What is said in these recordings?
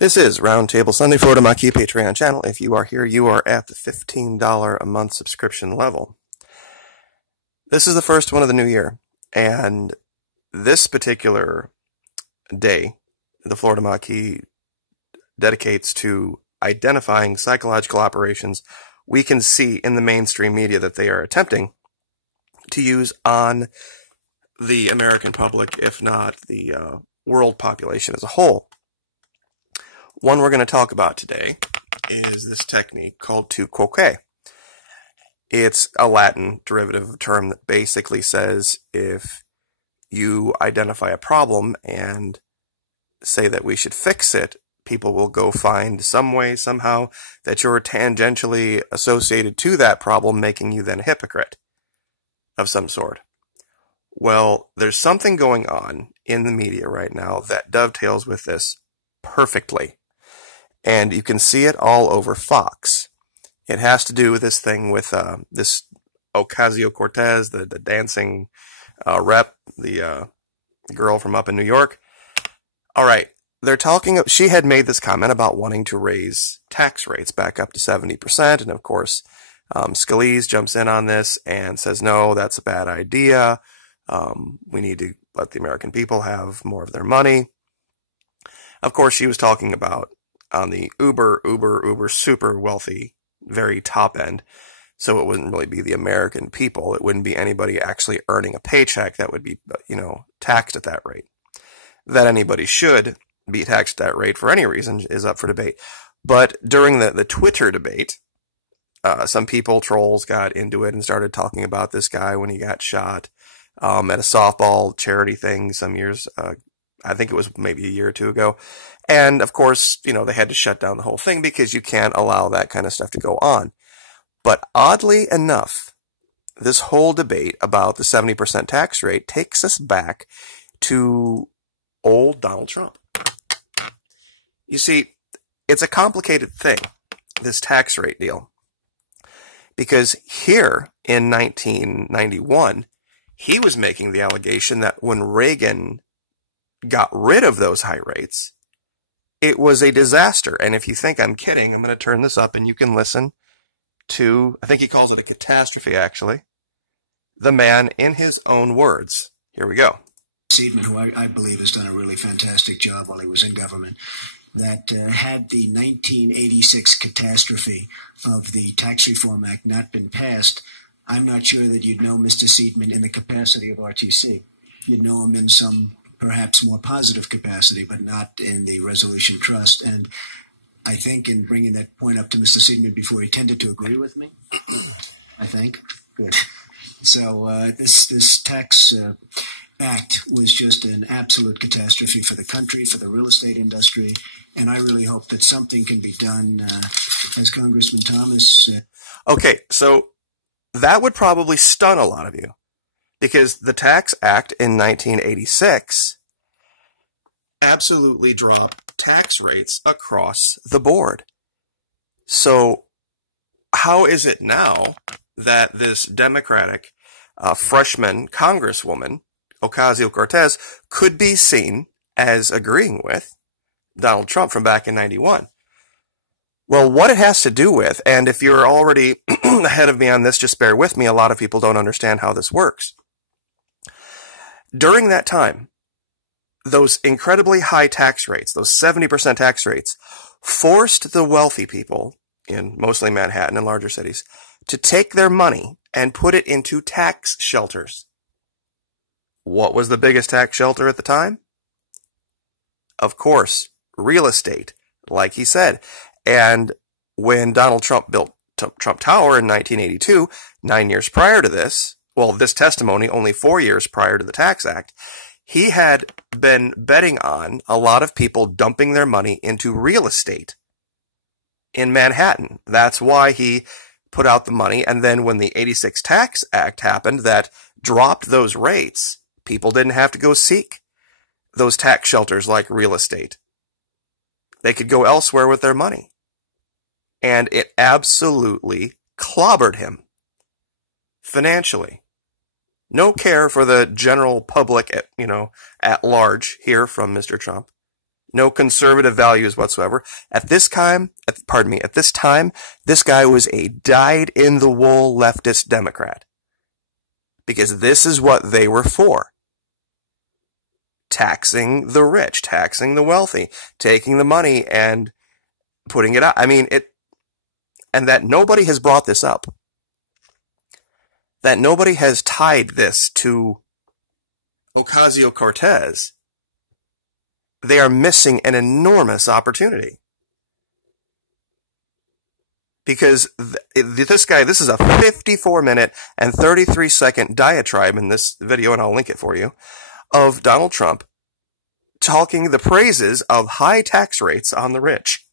This is Roundtable Sunday for the Maki Patreon channel. If you are here, you are at the $15 a month subscription level. This is the first one of the new year, and this particular day, the Florida Maki dedicates to identifying psychological operations we can see in the mainstream media that they are attempting to use on the American public, if not the world population as a whole. One we're going to talk about today is this technique called tu quoque. It's a Latin derivative term that basically says if you identify a problem and say that we should fix it, people will go find some way, somehow, that you're tangentially associated to that problem, making you then a hypocrite of some sort. Well, there's something going on in the media right now that dovetails with this perfectly. And you can see it all over Fox. It has to do with this thing with this Ocasio-Cortez, the dancing rep, the girl from up in New York. All right, they're talking. She had made this comment about wanting to raise tax rates back up to 70%, and of course, Scalise jumps in on this and says, "No, that's a bad idea. We need to let the American people have more of their money." Of course, she was talking about on the uber super wealthy, very top end. So it wouldn't really be the American people. It wouldn't be anybody actually earning a paycheck that would be, taxed at that rate. That anybody should be taxed at that rate for any reason is up for debate. But during the Twitter debate, some people, trolls, got into it and started talking about this guy when he got shot at a softball charity thing some years I think it was maybe a year or two ago. And, of course, they had to shut down the whole thing because you can't allow that kind of stuff to go on. But oddly enough, this whole debate about the 70% tax rate takes us back to old Donald Trump. You see, it's a complicated thing, this tax rate deal. Because here in 1991, he was making the allegation that when Reagan got rid of those high rates, it was a disaster. And if you think I'm kidding, I'm going to turn this up and you can listen to, I think he calls it a catastrophe, actually. The man in his own words. Here we go. Seidman, who I believe has done a really fantastic job while he was in government, that had the 1986 catastrophe of the Tax Reform Act not been passed, I'm not sure that you'd know Mr. Seidman in the capacity of RTC. You'd know him in some perhaps more positive capacity, but not in the Resolution Trust. And I think in bringing that point up to Mr. Seidman before, he tended to agree with me. I think. Good. So this tax act was just an absolute catastrophe for the country, for the real estate industry, and I really hope that something can be done, as Congressman Thomas said. Okay, so that would probably stun a lot of you. Because the Tax Act in 1986 absolutely dropped tax rates across the board. So how is it now that this Democratic freshman congresswoman, Ocasio-Cortez, could be seen as agreeing with Donald Trump from back in 91? Well, what it has to do with, and if you're already ahead of me on this, just bear with me, a lot of people don't understand how this works. During that time, those incredibly high tax rates, those 70% tax rates, forced the wealthy people in mostly Manhattan and larger cities to take their money and put it into tax shelters. What was the biggest tax shelter at the time? Of course, real estate, like he said. And when Donald Trump built Trump Tower in 1982, 9 years prior to this, well, this testimony only 4 years prior to the Tax Act, he had been betting on a lot of people dumping their money into real estate in Manhattan. That's why he put out the money. And then when the 86 Tax Act happened that dropped those rates, people didn't have to go seek those tax shelters like real estate. They could go elsewhere with their money. And it absolutely clobbered him financially. No care for the general public, at large here from Mr. Trump. no conservative values whatsoever. At this time, this guy was a dyed-in-the-wool leftist Democrat. Because this is what they were for. Taxing the rich, taxing the wealthy, taking the money and putting it out. I mean, and that nobody has brought this up. That nobody has tied this to Ocasio-Cortez. They are missing an enormous opportunity. Because this guy, this is a 54-minute and 33-second diatribe in this video, and I'll link it for you, of Donald Trump talking the praises of high tax rates on the rich.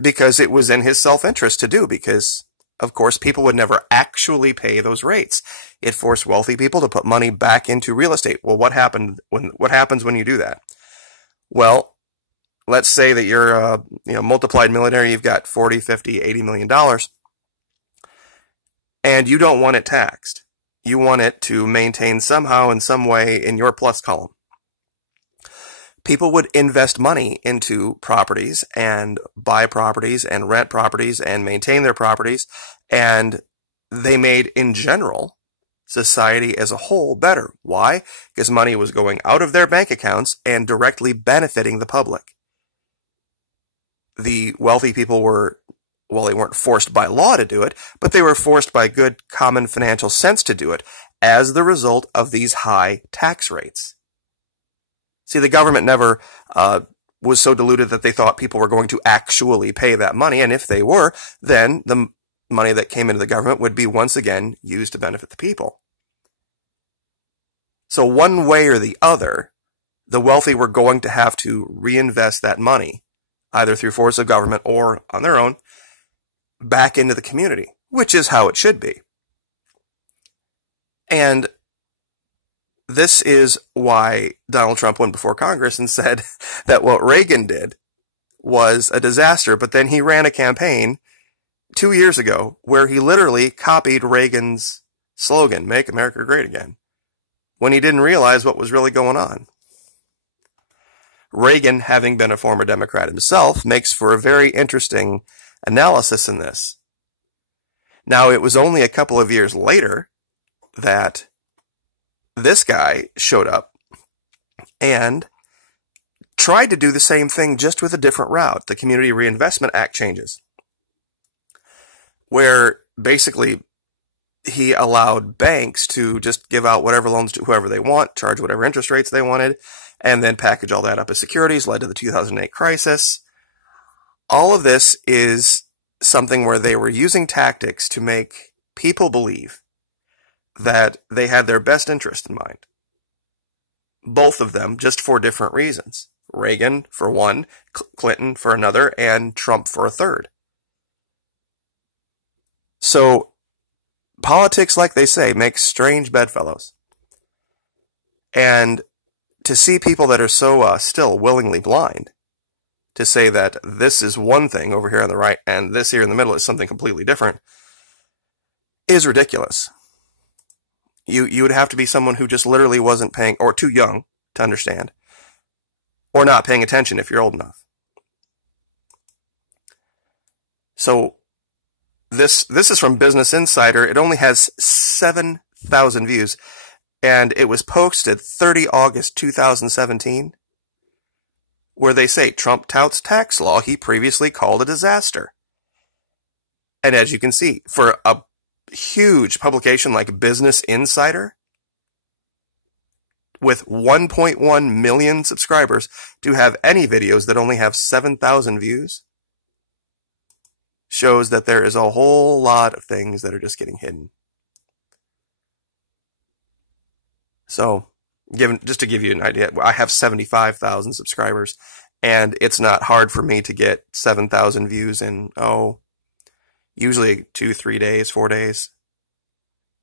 Because it was in his self-interest to do, because, of course, people would never actually pay those rates. It forced wealthy people to put money back into real estate. Well, what happens when you do that? Well, let's say that you're a multiplied millionaire, you've got $40, $50, $80 million, and you don't want it taxed. You want it to maintain somehow in some way in your plus column. People would invest money into properties and buy properties and rent properties and maintain their properties, and they made, in general, society as a whole better. Why? Because money was going out of their bank accounts and directly benefiting the public. The wealthy people were, well, they weren't forced by law to do it, but they were forced by good common financial sense to do it as the result of these high tax rates. See, the government never was so deluded that they thought people were going to actually pay that money, and if they were, then the money that came into the government would be once again used to benefit the people. So one way or the other, the wealthy were going to have to reinvest that money, either through force of government or on their own, back into the community, which is how it should be. And this is why Donald Trump went before Congress and said that what Reagan did was a disaster, but then he ran a campaign 2 years ago where he literally copied Reagan's slogan, "Make America Great Again," when he didn't realize what was really going on. Reagan, having been a former Democrat himself, makes for a very interesting analysis in this. Now, it was only a couple of years later that this guy showed up and tried to do the same thing, just with a different route. The Community Reinvestment Act changes, where basically he allowed banks to just give out whatever loans to whoever they want, charge whatever interest rates they wanted, and then package all that up as securities, led to the 2008 crisis. All of this is something where they were using tactics to make people believe that they had their best interest in mind. Both of them, just for different reasons. Reagan for one, Clinton for another, and Trump for a third. So, politics, like they say, makes strange bedfellows. And to see people that are so still willingly blind to say that this is one thing over here on the right and this here in the middle is something completely different is ridiculous. You would have to be someone who just literally wasn't paying, or too young to understand, or not paying attention if you're old enough. So this is from Business Insider. It only has 7,000 views, and it was posted 30 August 2017, where they say Trump touts tax law he previously called a disaster. And as you can see, for a huge publication like Business Insider, with 1.1 million subscribers, to have any videos that only have 7,000 views shows that there is a whole lot of things that are just getting hidden. So, just to give you an idea, I have 75,000 subscribers, and it's not hard for me to get 7,000 views in, usually 2, 3 days, 4 days.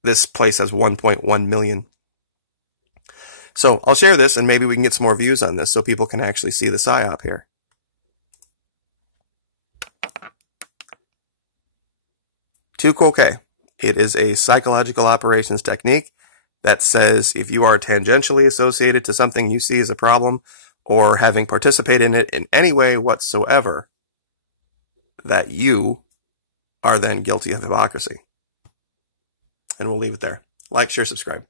This place has 1.1 million. So I'll share this, and maybe we can get some more views on this so people can actually see the PSYOP here. Okay. It is a psychological operations technique that says if you are tangentially associated to something you see as a problem, or having participated in it in any way whatsoever, that you are then guilty of hypocrisy. And we'll leave it there. Like, share, subscribe.